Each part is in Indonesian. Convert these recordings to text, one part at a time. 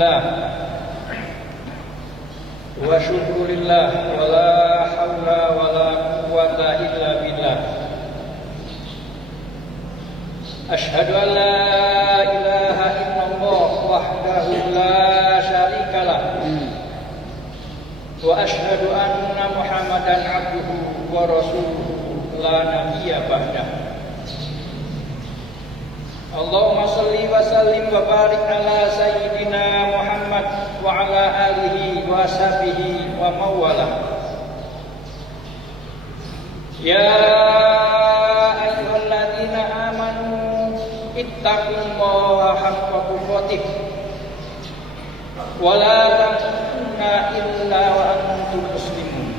Alhamdulillah wa syukurillah wa la hawla wa la quwwata illa billah. Ashhadu an la ilaha illallah wahdahu la syarikalah wa ashhadu anna Muhammadan abduhu wa rasuluhu la nabiyya ba'dah. Allahumma salli wa sallim wa barik ala sayyidina Muhammad wa ala alihi wa sahbihi wa mawala. Ya ayyuhalladzina amanu ittaqullaha haqqa tuqatih wa la tamutunna illa wa antum muslimun.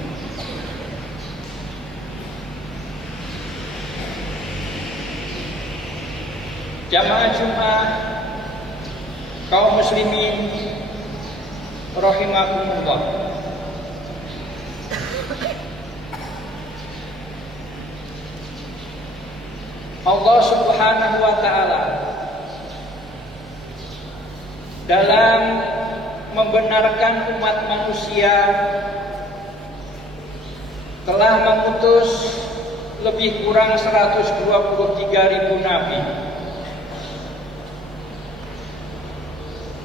Jamaah Jumat kaum muslimin rahimakumullah. Allah Subhanahu wa taala dalam membenarkan umat manusia telah mengutus lebih kurang 123.000 nabi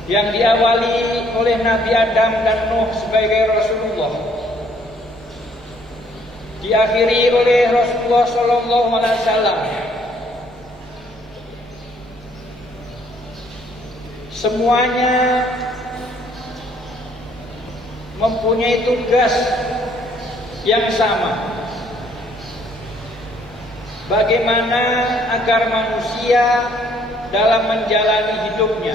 yang diawali oleh Nabi Adam dan Nuh sebagai Rasulullah, diakhiri oleh Rasulullah Sallallahu Alaihi Wasallam. Semuanya mempunyai tugas yang sama. Bagaimana agar manusia dalam menjalani hidupnya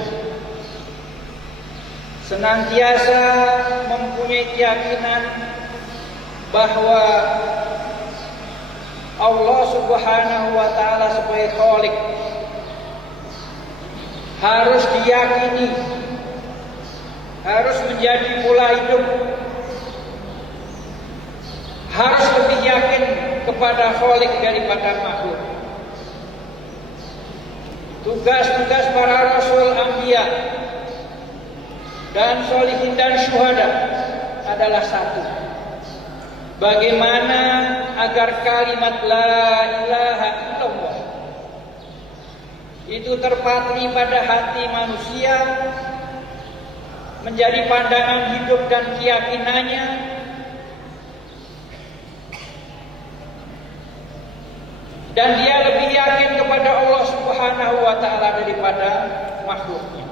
senantiasa mempunyai keyakinan bahwa Allah Subhanahu wa taala sebagai Khalik harus diyakini, harus menjadi pola hidup, harus lebih yakin kepada Khalik daripada makhluk. Tugas-tugas para rasul, anbiya dan sholihin dan syuhada adalah satu. Bagaimana agar kalimat la ilaha illallah itu terpatri pada hati manusia, menjadi pandangan hidup dan keyakinannya, dan dia lebih yakin kepada Allah Subhanahu wa taala daripada makhluknya.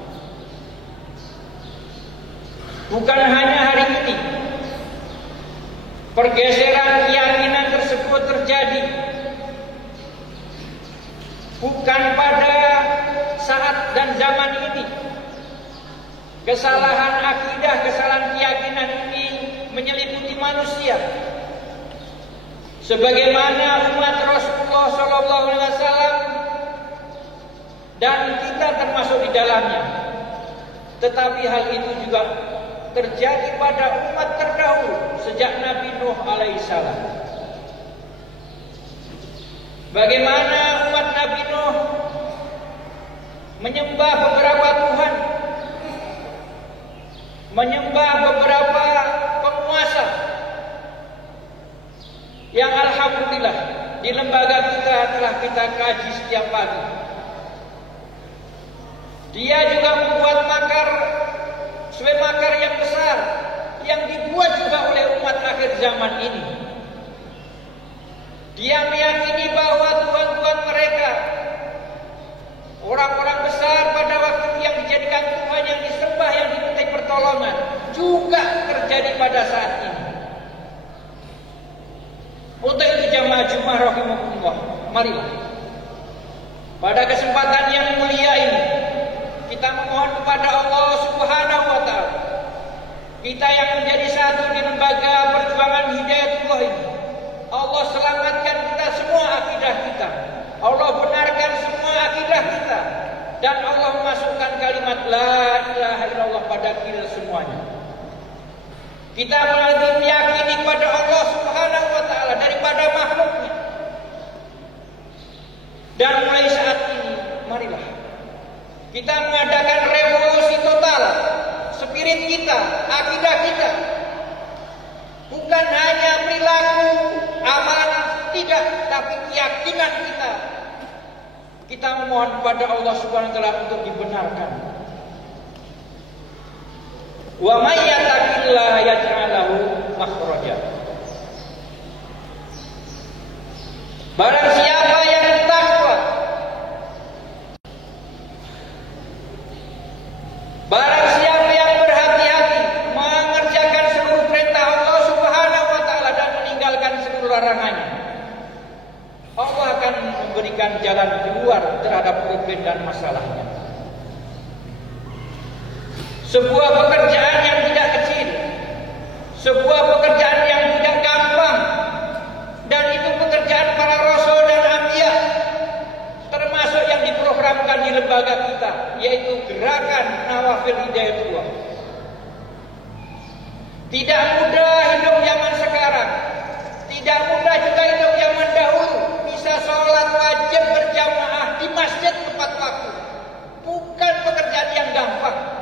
Bukan hanya hari ini pergeseran keyakinan tersebut terjadi, bukan pada saat dan zaman ini. Kesalahan akidah, kesalahan keyakinan ini menyelimuti manusia. Sebagaimana umat Rasulullah Sallallahu Alaihi Wasallam dan kita termasuk di dalamnya. Tetapi hal itu juga terjadi pada umat terdahulu sejak Nabi Nuh alaihissalam. Bagaimana umat Nabi Nuh menyembah beberapa Tuhan, menyembah beberapa penguasa, yang alhamdulillah di lembaga kita telah kita kaji setiap pagi. Dia juga membuat makar, makar yang besar yang dibuat juga oleh umat akhir zaman ini. Dia meyakini bahwa Tuhan-Tuhan mereka, orang-orang besar pada waktu yang dijadikan Tuhan, yang disembah, yang dimintai pertolongan, juga terjadi pada saat ini. Untuk itu jamaah Jumat rahimakumullah, marilah pada kesempatan yang mulia ini kita memohon kepada Allah Subhanahu wa taala, kita yang menjadi satu di lembaga perjuangan Hidayatullah ini, Allah selamatkan kita semua akidah kita, Allah benarkan semua akidah kita, dan Allah memasukkan kalimat la ilaha illallah pada kita semuanya. Kita lagi meyakini kepada Allah Subhanahu wa taala daripada makhluknya. Dan mulai saat ini marilah kita mengadakan revolusi total spirit kita, akidah kita. Bukan hanya perilaku, amalan tidak, tapi keyakinan kita. Kita memohon kepada Allah Subhanahu wa taala untuk dibenarkan. Wa may yattaqillaha yaj'al lahu makhraja. Barang siapa yang takwa, barang siapa yang berhati-hati mengerjakan seluruh perintah Allah Subhanahu wa taala dan meninggalkan seluruh larangannya, Allah akan memberikan jalan keluar terhadap problem dan masalahnya. Sebuah pekerjaan yang tidak kecil, sebuah pekerjaan yang tidak gampang, dan itu pekerjaan para rasul dan anbiya, termasuk yang diprogramkan di lembaga kita, yaitu gerakan Nawafil Hidayatullah. Tidak mudah hidup zaman sekarang, tidak mudah juga hidup zaman dahulu. Bisa sholat wajib berjamaah di masjid tepat waktu, bukan pekerjaan yang gampang.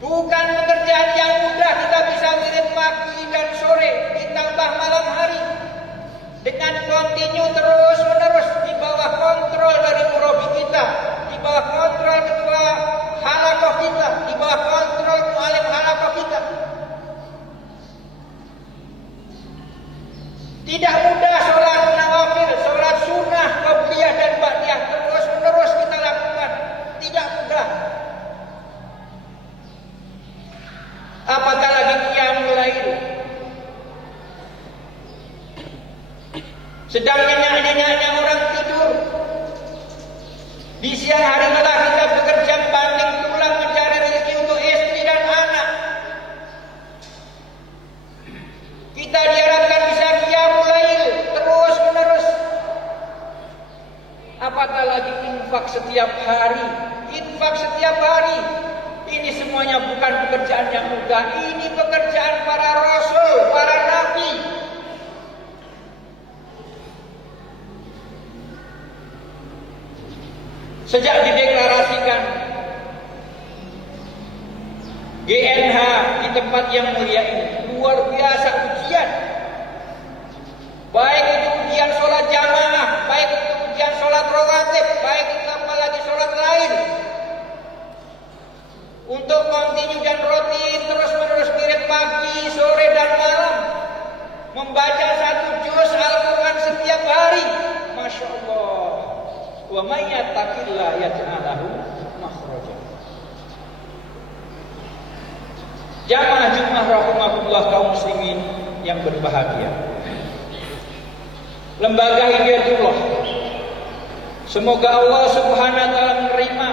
Bukan pekerjaan yang mudah. Kita bisa wirid pagi dan sore, ditambah malam hari, dengan kontinu terus menerus di bawah kontrol dari murabi kita, di bawah kontrol ketua halaqah kita, di bawah kontrol mualim halaqah kita. Tidak mudah sholat nawafil, sholat sunnah, qabliyah dan ba'diyah terus menerus kita lakukan. Tidak mudah. Apatah lagi qiyamul lail. Sedang nyenyak-nyenyaknya orang tidur. Di siang hari malah kita bekerja banting tulang mencari rezeki untuk istri dan anak. Kita diharapkan bisa qiyamul lail terus menerus. Apatah lagi infak setiap hari. Infak setiap hari. Ini semuanya bukan pekerjaan yang mudah. Ini pekerjaan para rasul, para nabi. Sejak dideklarasikan GNH di tempat yang mulia ini, luar biasa ujian. Baik itu ujian sholat jamaah, baik itu ujian sholat rawatib, baik itu apalagi sholat lain. Untuk kontinu dan rutin terus menerus kirim pagi, sore dan malam, membaca 1 juz Al-Quran setiap hari. Masya Allah. Wa may yattaqillaha yaj'al lahu makhraja. Jamaah Jumat rahimakumullah kaum muslimin yang berbahagia. Lembaga Hidayatullah, semoga Allah Subhanahu wa taala menerima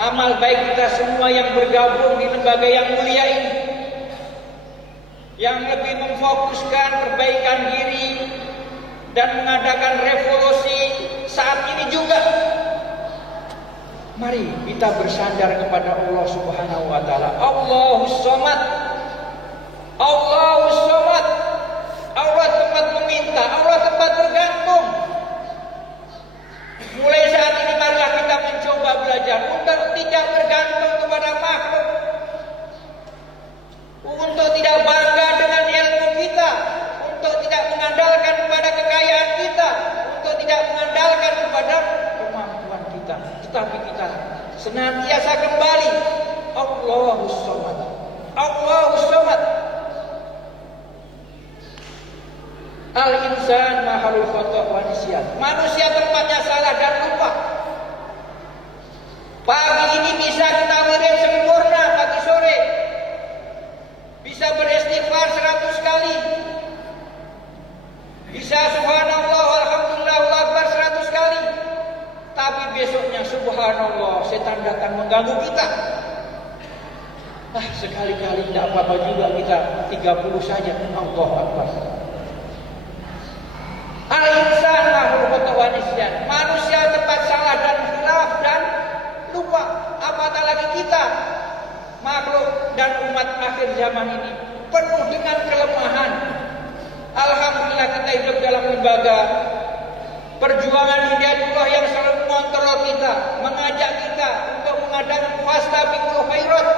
amal baik kita semua yang bergabung di lembaga yang mulia ini, yang lebih memfokuskan perbaikan diri dan mengadakan revolusi saat ini juga. Mari kita bersandar kepada Allah Subhanahu wa taala. Allahus Samad. Allahus Samad. Allah tempat meminta, Allah tempat bergantung. Mulai saat ini marilah kita mencoba belajar untuk tidak bergantung kepada makhluk, untuk tidak bangga dengan ilmu kita, untuk tidak mengandalkan kepada kekayaan kita, untuk tidak mengandalkan kepada kemampuan kita, tetapi kita senantiasa kembali Allahus Samad. Allahus Samad. Al-insan mahalul khata' wa nisyan. Manusia tempatnya salah dan lupa. Pagi ini bisa kita wirid sempurna, pagi sore bisa beristighfar 100 kali, bisa subhanallah alhamdulillah Allahu akbar 100 kali. Tapi besoknya subhanallah setan datang mengganggu kita. Sekali-kali tidak apa-apa juga kita 30 saja. Allahu akbar. Al-insan mahluk wa nisyan. Manusia tempat salah dan khilaf dan lupa. Apatah lagi kita, makhluk dan umat akhir zaman ini penuh dengan kelemahan. Alhamdulillah kita hidup dalam lembaga perjuangan Hidayatullah yang selalu mengontrol kita, mengajak kita untuk mengadakan fastabiqul khairat.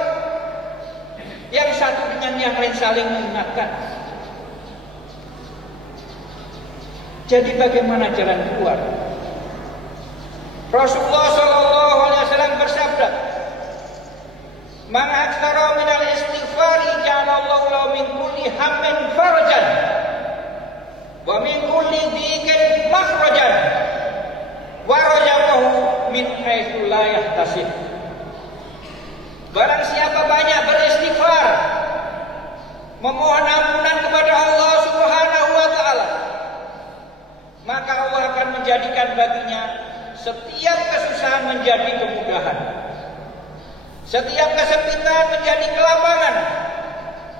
Yang satu dengan yang lain saling mengingatkan. Jadi bagaimana jalan keluar? Rasulullah sallallahu alaihi wasallam bersabda, "Man aktsara minal istighfari ja'alallahu lahu min kulli hammin farajan wa min kulli dhiqin makhrajan wa razaqahu min haitsu la yahtasib." Barang siapa banyak beristighfar, memohon ampunan kepada Allah Subhanahu wa taala, maka Allah akan menjadikan baginya setiap kesusahan menjadi kemudahan, setiap kesempitan menjadi kelapangan,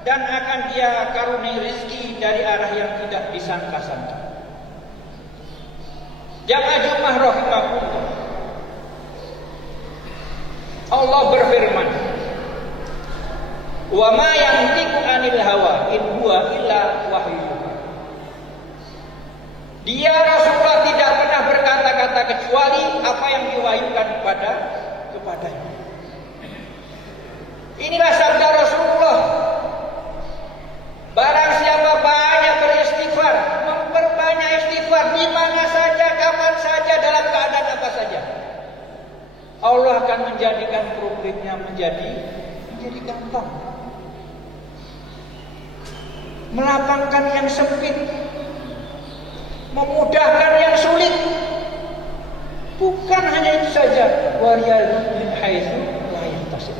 dan akan dia karuniai rezeki dari arah yang tidak disangka-sangka. Jamaah Jumat rahimahullah, Allah berfirman, "Wa ma yantiqu 'anil hawa in huwa illa wahyu." Dia Rasulullah tidak pernah berkata-kata kecuali apa yang diwahyukan kepadanya. Inilah sabda Rasulullah. Barang siapa banyak beristighfar, memperbanyak istighfar di mana saja, kapan saja, dalam keadaan apa saja, Allah akan menjadikan problemnya menjadi gampang. Melapangkan yang sempit, memudahkan yang sulit. Bukan hanya itu saja, wariyal min haitsu la yahtasib.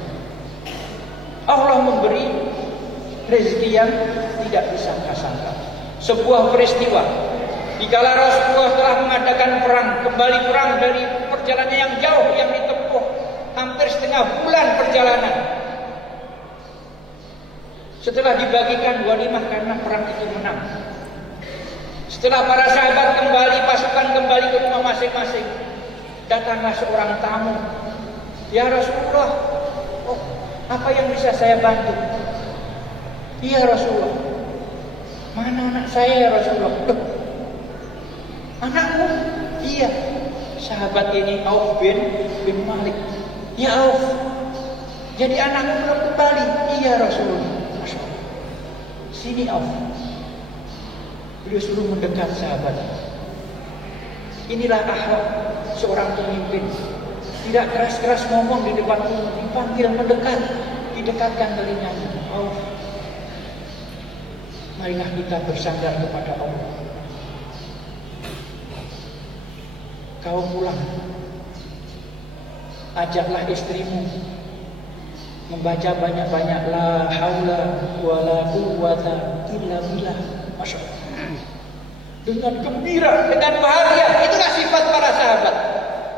Allah memberi rezeki yang tidak disangka-sangka. Sebuah peristiwa dikala Rasulullah telah mengadakan kembali perang dari perjalanan yang jauh yang ditempuh hampir setengah bulan perjalanan. Setelah dibagikan ghanimah karena perang itu menang. Setelah para sahabat pasukan kembali ke rumah masing-masing, datanglah seorang tamu. "Ya Rasulullah, apa yang bisa saya bantu?" "Iya Rasulullah." "Mana anak saya ya Rasulullah?" "Anakmu?" "Iya." Sahabat ini Auf bin Malik. "Ya Auf, jadi anakmu belum kembali?" "Iya Rasulullah." "Masya Allah. Sini Auf." Beliau suruh mendekat sahabat. Inilah akhlak seorang pemimpin. Tidak keras-keras ngomong di depan umum, dipanggil mendekat, didekatkan telinganya. "Auf, marilah kita bersandar kepada Allah. Kau pulang, ajaklah istrimu membaca banyak-banyak la haula wala quwwata illa billah." Masya Allah. Dengan gembira, dengan bahagia. Itulah sifat para sahabat.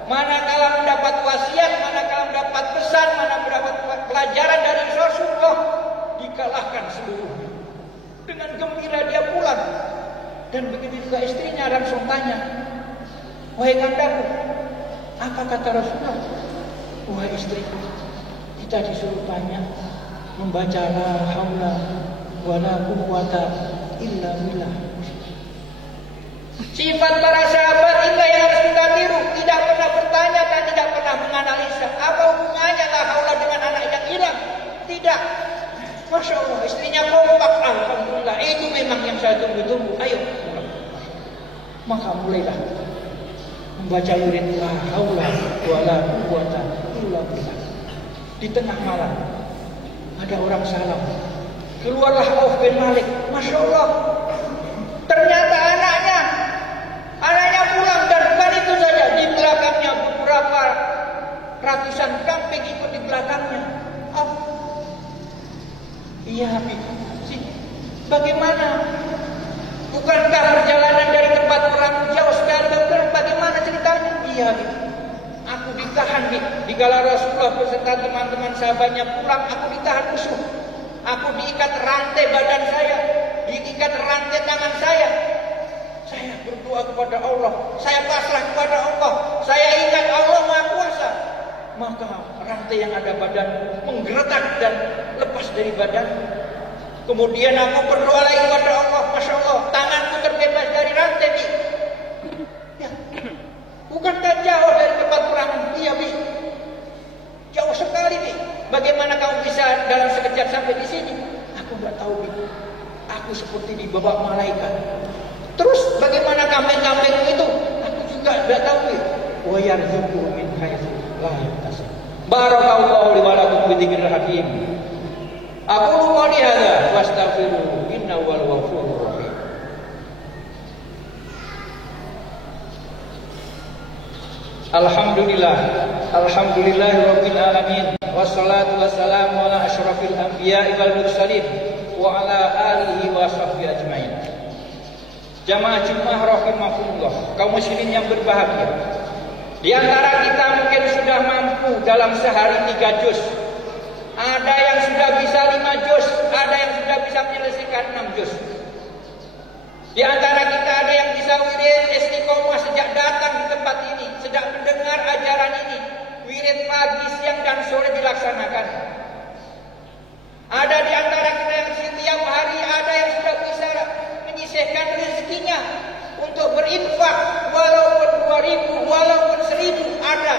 Manakala mendapat wasiat, manakala mendapat pesan, manakala mendapat pelajaran dari Rasulullah, dikalahkan seluruhnya. Dengan gembira dia pulang. Dan begitu juga istrinya langsung tanya, "Wahai kandaku, apa kata Rasulullah?" "Wahai istriku, kita disuruh banyak membaca la haula wala quwwata illa billah." Sifat para sahabat inilah yang harus kita tiru. Tidak pernah bertanya dan tidak pernah menganalisa apa hubungannya la haula dengan anak yang hilang. Tidak. Masya Allah, istrinya kompak. Alhamdulillah, itu memang yang saya tunggu-tunggu. Ayo. Maka mulailah membaca wirid la haula wala quwwata illa billah. Di tengah malam ada orang salam. Keluarlah Auf bin Malik. Masya Allah, ternyata anaknya pulang, dan bukan itu saja, di belakangnya beberapa ratusan kambing ikut di belakangnya. "Oh, iya Habib, bagaimana? Bukankah perjalanan dari tempat perang jauh sekali? Bagaimana ceritanya?" "Iya Habib, aku ditahan di kala Rasulullah beserta teman-teman sahabatnya pulang, aku ditahan musuh. Aku diikat rantai badan saya, diikat rantai tangan saya. Saya berdoa kepada Allah, saya pasrah kepada Allah, saya ingat Allah Maha Kuasa. Maka rantai yang ada badan menggeretak dan lepas dari badan. Kemudian aku berdoa lagi kepada Allah, Masya Allah, tanganku terbebas dari rantai. Ya. Bukankah jauh dari tempat perang? Iya, Bi. Jauh Aku seperti dibawa malaikat. Terus bagaimana kambing-kambingmu itu? Aku juga tidak tahu. Wa yarzuqhu min haitsu la yahtasib. Barakallahu li wa lakum bi dzikril hakim. Aku qouli hadza wastaghfiru innahu wal ghafurur rahim. Alhamdulillahirabbil alamin wassalatu wassalamu ala asyrafil anbiya'i wal mursalin wa ala alihi wa sahbihi ajmain. Jamaah Jumat rahimakumullah, kaum muslimin yang berbahagia. Di antara kita mungkin sudah mampu dalam sehari 3 juz. Ada yang sudah bisa 5 juz, ada yang sudah bisa menyelesaikan 6 juz. Di antara kita ada yang bisa wirid istiqomah sejak datang di tempat ini, sedang mendengar ajaran ini. Wirid pagi, siang dan sore dilaksanakan. Ada di antara kita yang setiap hari ada yang sudah bisa menyisihkan rezekinya untuk berinfak, walaupun 2.000, walaupun 1.000 ada.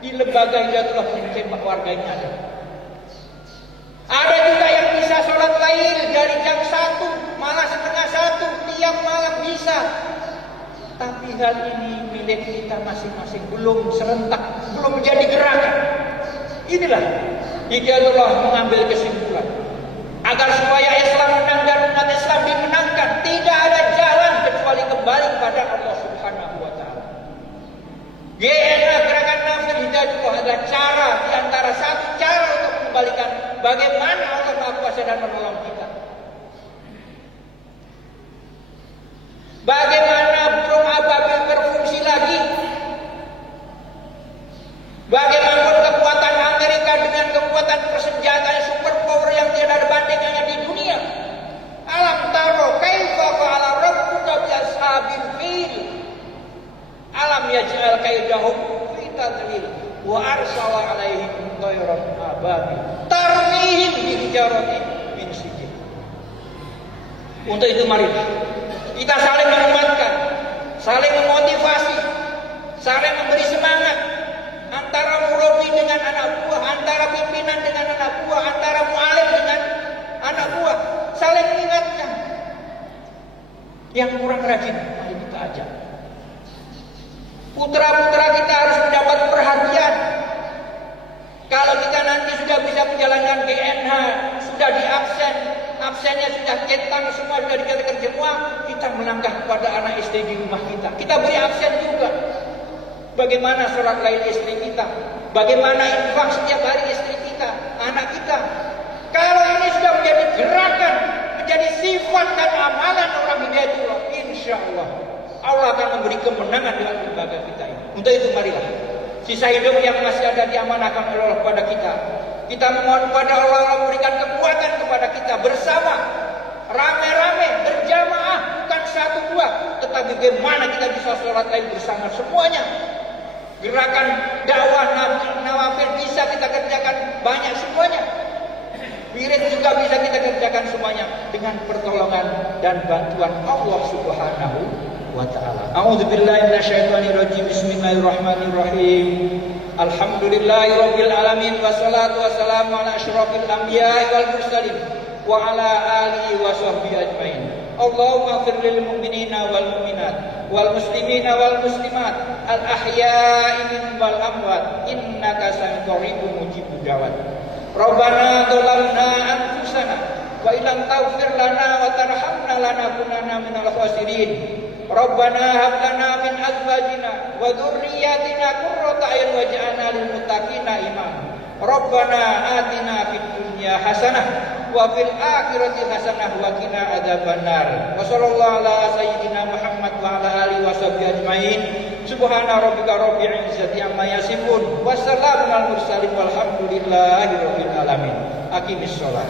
Di lembaga Hidayatullah Tembak warganya ada. Ada juga yang bisa sholat lail dari jam 1 malah setengah 1 tiap malam bisa. Tapi hal ini milik kita masing-masing, belum serentak, belum menjadi gerakan. Inilah Hidayatullah mengambil kesimpulan agar supaya Islam menang dan umat Islam dimenangkan. Tidak ada jalan kecuali kembali kepada Allah Subhanahu wa taala. GNA Gerakan Nafil Hidayatullah adalah cara di antara satu cara untuk mengembalikan bagaimana Allah Maha Kuasa dan menolong kita. Bagaimana burung ababil berfungsi lagi? Bagaimana kekuatan Amerika dengan kekuatan persenjataan superpower yang tidak ada bandingannya di dunia? Alam taro kaifa fa'ala rabbuka bi ashabil fil. Alam yaj'al kaidahum fi tadlil wa arsala alaihim tayran ababil tarmihim bi hijaratin min sijil. Untuk itu mari kita saling menguatkan, saling memotivasi, saling memberi semangat antara murabi dengan anak buah, antara pimpinan dengan anak buah, antara mu'alim dengan anak buah, saling mengingatkan. Yang kurang rajin, mari kita ajak. Putra-putra kita harus mendapat perhatian. Kalau kita nanti sudah bisa menjalankan GNH, sudah diabsen, absennya sudah centang semua, sudah dikatakan semua, kita melangkah kepada anak istri di rumah kita. Kita beri absen juga. Bagaimana sholat lail istri kita? Bagaimana infak setiap hari istri kita, anak kita? Kalau ini sudah menjadi gerakan, menjadi sifat dan amalan orang Hidayatullah, insya Allah Allah akan memberi kemenangan dengan lembaga kita ini. Untuk itu marilah sisa hidup yang masih ada diamanahkan oleh Allah kepada kita. Kita memohon kepada Allah memberikan kekuatan kepada kita bersama, rame-rame, berjamaah, bukan 1-2, tetapi bagaimana kita bisa sholat lain bersama semuanya. Gerakan dakwah nawafil bisa kita kerjakan banyak semuanya. Wirid juga bisa kita kerjakan semuanya dengan pertolongan dan bantuan Allah Subhanahu wa ta'ala. A'udzubillahi minasyaitonirrajim. Bismillahirrahmanirrahim. Alhamdulillahirabbil alamin wassalatu wassalamu ala asyrafil anbiya'i wal mursalin wa ala alihi wa sahbihi ajmain. Allahumma ighfir lil mu'minina wal mu'minat wal muslimina wal muslimat al ahya'i minhum wal amwat innaka sami'un qaribun mujibud da'wat. Rabbana dzalamna anfusana wa illam taghfir lana wa tarhamna lanakunanna minal khasirin. Rabbana hab lana min azwajina wa dzurriyyatina qurrata a'yun waj'alna lil muttaqina imama. Rabbana atina fid dunya hasanah wa fil akhirati hasanah wa qina adzabannar. Wa sallallahu ala sayyidina Muhammad wa ala alihi washabbihi ajmain. Subhana rabbika rabbil izzati amma yasifun. Wassalamun alal mursalin walhamdulillahi rabbil alamin. Aqimis shalah.